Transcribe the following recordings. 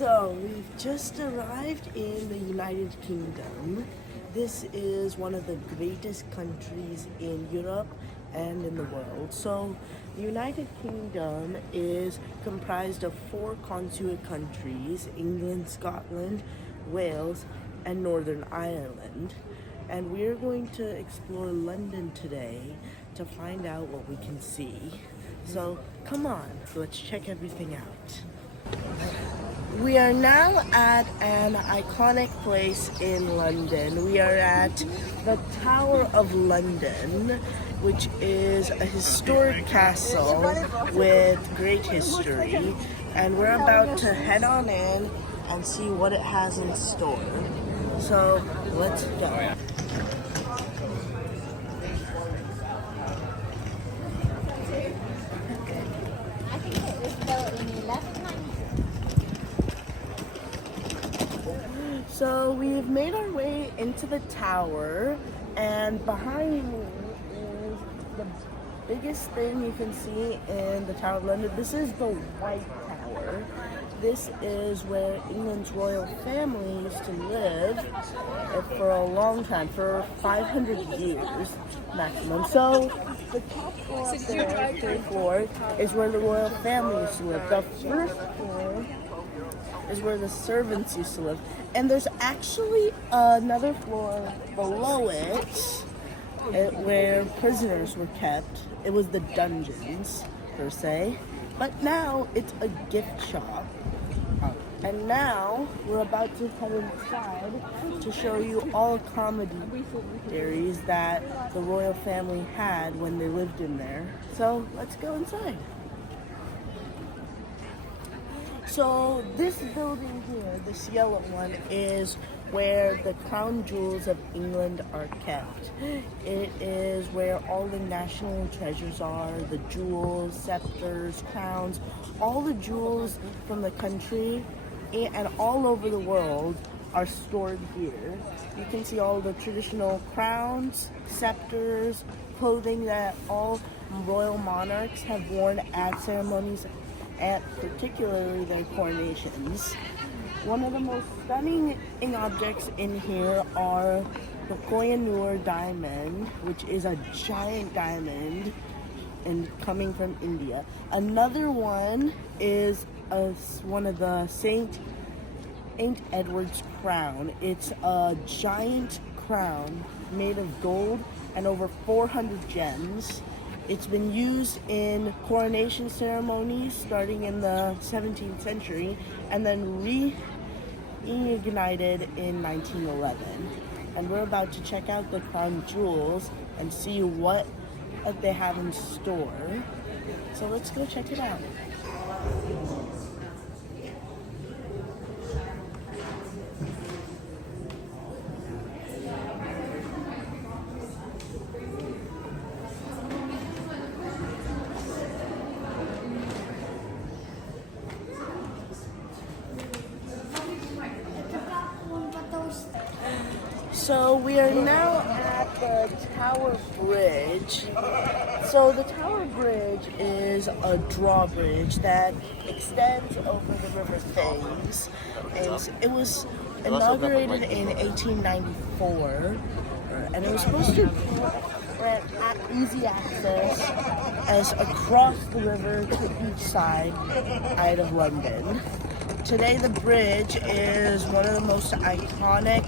So, we've just arrived in the United Kingdom. This is one of the greatest countries in Europe and in the world. So, the United Kingdom is comprised of 4 constituent countries: England, Scotland, Wales, and Northern Ireland. And we're going to explore London today to find out what we can see. So, come on, let's check everything out. We are now at an iconic place in London. We are at the Tower of London, which is a historic castle with great history. And we're about to head on in and see what it has in store. So let's go. I think it was built in 1190. So we've made our way into the tower, and behind me is the biggest thing you can see in the Tower of London. This is the White Tower. This is where England's royal family used to live for a long time, for 500 years maximum. So the top floor up there, third floor, is where the royal family used to live. The first floor is where the servants used to live. And there's actually another floor below it where prisoners were kept. It was the dungeons, per se. But now it's a gift shop. And now we're about to head inside to show you all accommodations that the royal family had when they lived in there. So let's go inside. So this building here, this yellow one, is where the crown jewels of England are kept. It is where all the national treasures are, the jewels, scepters, crowns, all the jewels from the country and all over the world are stored here. You can see all the traditional crowns, scepters, clothing that all royal monarchs have worn at ceremonies, and particularly their coronations. One of the most stunning objects in here are the Koh-i-Noor diamond, which is a giant diamond and coming from India. Another one is one of the Saint Edward's crown. It's a giant crown made of gold and over 400 gems. It's been used in coronation ceremonies starting in the 17th century and then reignited in 1911. And we're about to check out the crown jewels and see what they have in store. So let's go check it out. So we are now at the Tower Bridge. So the Tower Bridge is a drawbridge that extends over the River Thames. And it was inaugurated in 1894, and it was supposed to grant easy access as across the river to each side of London. Today the bridge is one of the most iconic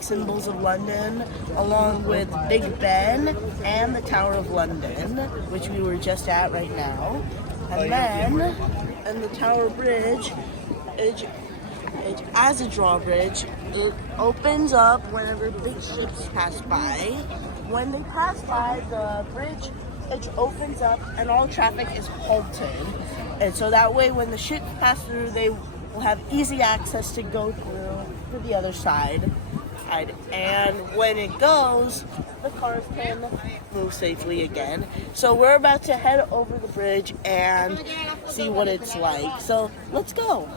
symbols of London, along with Big Ben and the Tower of London, which we were just at right now. And then, the Tower Bridge, as a drawbridge, it opens up whenever big ships pass by. When they pass by, the bridge opens up and all traffic is halted. And so that way, when the ships pass through, they will have easy access to go through to the other side. And when it goes, the cars can move safely again. So we're about to head over the bridge and see what it's like. So let's go.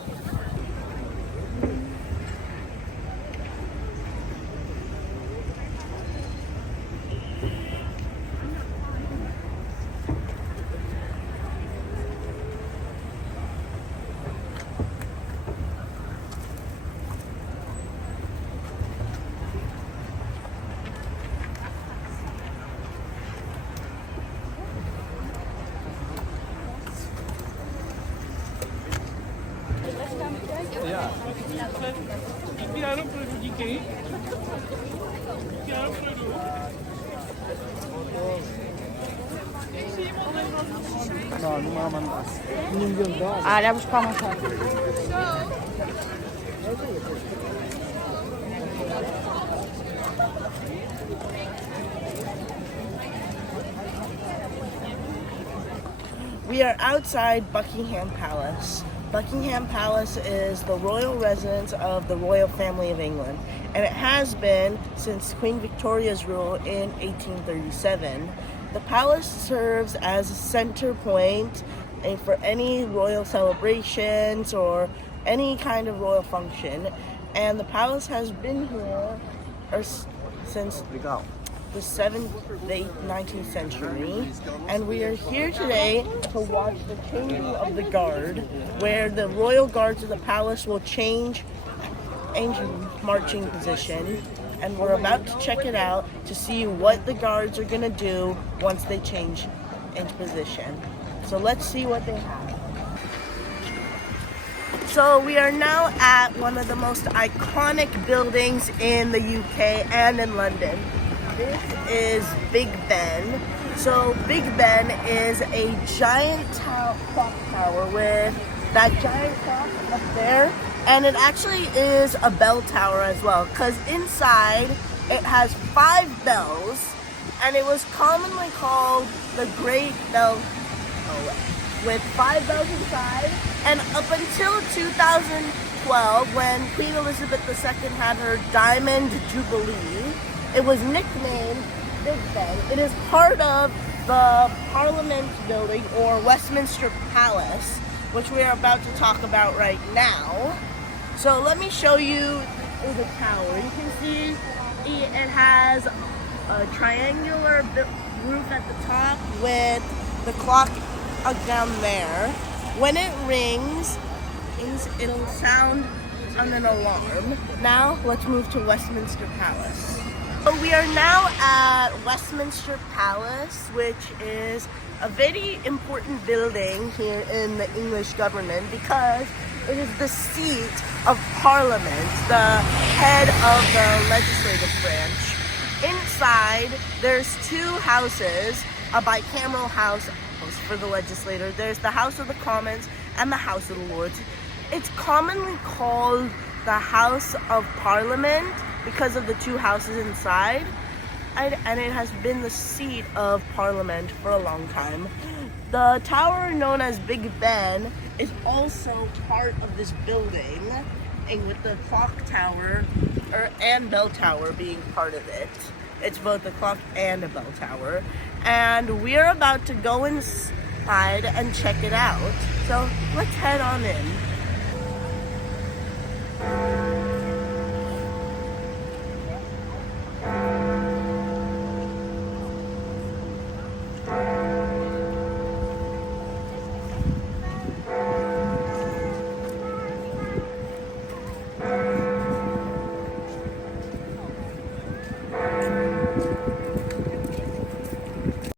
Ah, era buscar uma chave. We are outside Buckingham Palace. Buckingham Palace is the royal residence of the royal family of England, and it has been since Queen Victoria's rule in 1837. The palace serves as a center point for any royal celebrations or any kind of royal function, and the palace has been here since the 7th, 8th, 19th century, and we are here today to watch the changing of the guard, where the royal guards of the palace will change marching position, and we're about to check it out to see what the guards are going to do once they change into position. So let's see what they have. So we are now at one of the most iconic buildings in the UK and in London. This is Big Ben. So Big Ben is a giant clock tower with that giant clock up there, and it actually is a bell tower as well, because inside it has 5 bells, and it was commonly called the Great Bell Tower, with 5 bells inside. And up until 2012, when Queen Elizabeth II had her Diamond Jubilee, it was nicknamed Big Ben. It is part of the Parliament building, or Westminster Palace, which we are about to talk about right now. So let me show you the tower. You can see it has a triangular roof at the top with the clock down there. When it rings, it'll sound on an alarm. Now let's move to Westminster Palace. So we are now at Westminster Palace, which is a very important building here in the English government because it is the seat of Parliament, the head of the legislative branch. Inside, there's 2 houses, a bicameral house for the legislator. There's the House of the Commons and the House of the Lords. It's commonly called the House of Parliament because of the 2 houses inside, and it has been the seat of Parliament for a long time. The tower known as Big Ben is also part of this building, and with the clock tower and bell tower being part of it. It's both a clock and a bell tower, and we're about to go inside and check it out. So let's head on in.